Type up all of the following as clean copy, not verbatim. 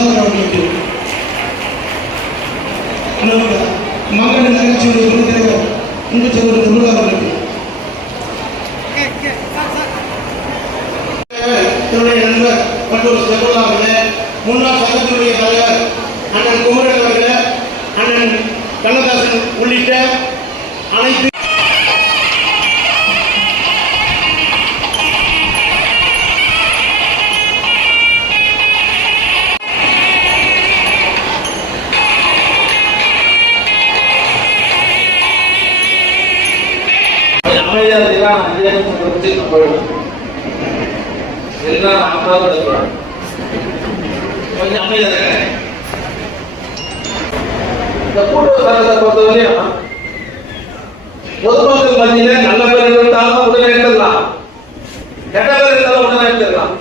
சுதாகர் அவர்களுக்கு, மங்கள நிகழ்ச்சியுடைய துணைத் தலைவர் இந்து சகோதரர் தமிழ் அவர்களுக்கு, என்னுடைய நண்பர் பட்டூர் செல்வா அவர்களே, முன்னாள் சங்கத்தினுடைய தலைவர் அண்ணன் குமரன் அவர்களே, அண்ணன் கண்ணதாசன் உள்ளிட்ட அனைத்து கொஞ்சம் அமைதியாக இந்த கூட்டுறவு பொறுத்தவரையும் பொதுமக்கள் மத்தியில நல்ல பேர் இருந்தாலும் உடனே எடுத்துடலாம், கெட்ட பேர் இருந்தாலும் உடனே எடுத்துடலாம்.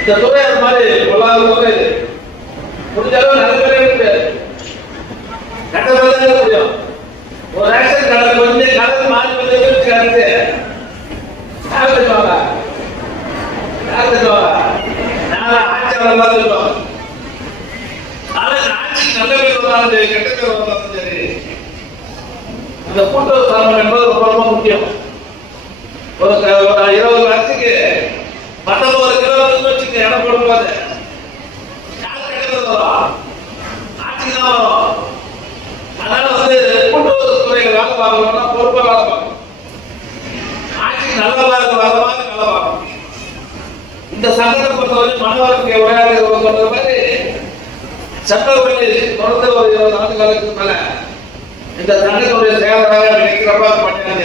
இந்த துறை அது மாதிரி பொருளாதார துறை முடிஞ்ச அளவு நல்ல பேர் இருக்கு, கெட்ட பேர் தான் முடியும். ஒரு ரேஷன் கடை வந்து கடை மாறி வந்து அடுத்து யார் தருவாங்க, யார் தருவாங்க? நான் ஆட்சியாளர் தான் தருவாங்க. ஆட்சி நல்ல பேர் வந்தாலும் சரி, கெட்ட பேர் வந்தாலும் சரி, இந்த கூட்டுறவு சங்கம் என்பது ரொம்ப ரொம்ப முக்கியம். ஒரு 20 லட்சத்துக்கு 19 கிலோ வச்சுக்க இடம் போடும்போது யார் கெட்ட பேர் வரும்? ஆட்சி தான் வரும். அதனால வந்து கூட்டுறவு துறையில வேலை பார்க்கணும்னா பொறுப்பா வேலை பார்க்கணும். ஆட்சிக்கு நல்ல வேலை பார்க்கணும். இந்த சங்கத்தை பொறுத்தவரை மனவருக்கு உரையாடு சொன்னது மாதிரி சட்டப்பள்ளி தொடர்ந்து ஒரு 20 ஆண்டுகளுக்கு மேல இந்த சங்கத்துடைய செயலராக நினைக்கிறப்ப பண்ணியாங்க.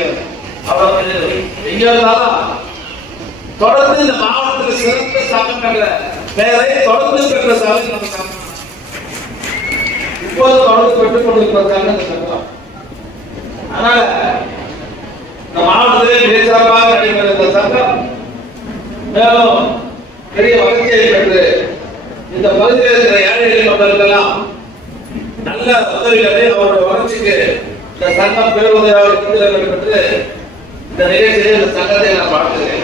அவர் எங்க இருந்தாலும் தொடர்ந்து இந்த மாவட்டத்தில் சிறந்த சங்கம் என்ற பெயரை தொடர்ந்து பெற்ற சங்கம் நம்ம சங்கம். இப்போது தொடர்ந்து பெற்றுக் கொண்டிருப்பதற்காக இந்த சங்கம். அதனால இந்த மாவட்டத்திலே மிக சிறப்பாக நடைபெற இந்த சங்கம் மேலும் பெரிய வளர்ச்சியை பெற்று இந்த பகுதியில் இருக்கிற ஏழைகள் மக்களுக்கெல்லாம் நல்ல உதவிகளை அவருடைய வளர்ச்சிக்கு இந்த சங்கம் பேருதவியாக பெற்று இந்த நிகழ்ச்சியை இந்த சங்கத்தை நான் பார்க்கிறேன்.